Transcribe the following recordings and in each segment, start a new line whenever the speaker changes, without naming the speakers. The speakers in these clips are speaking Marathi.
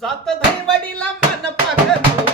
जात धैवडीला मन पाखरू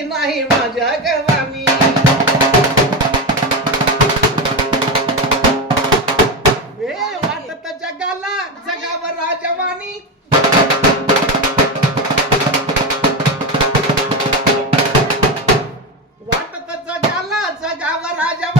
मुलगी नाही माझ्या गव्हाणी वाटत जगाला जगावर राजवाणी वाटत जगाला जगावर राजवाणी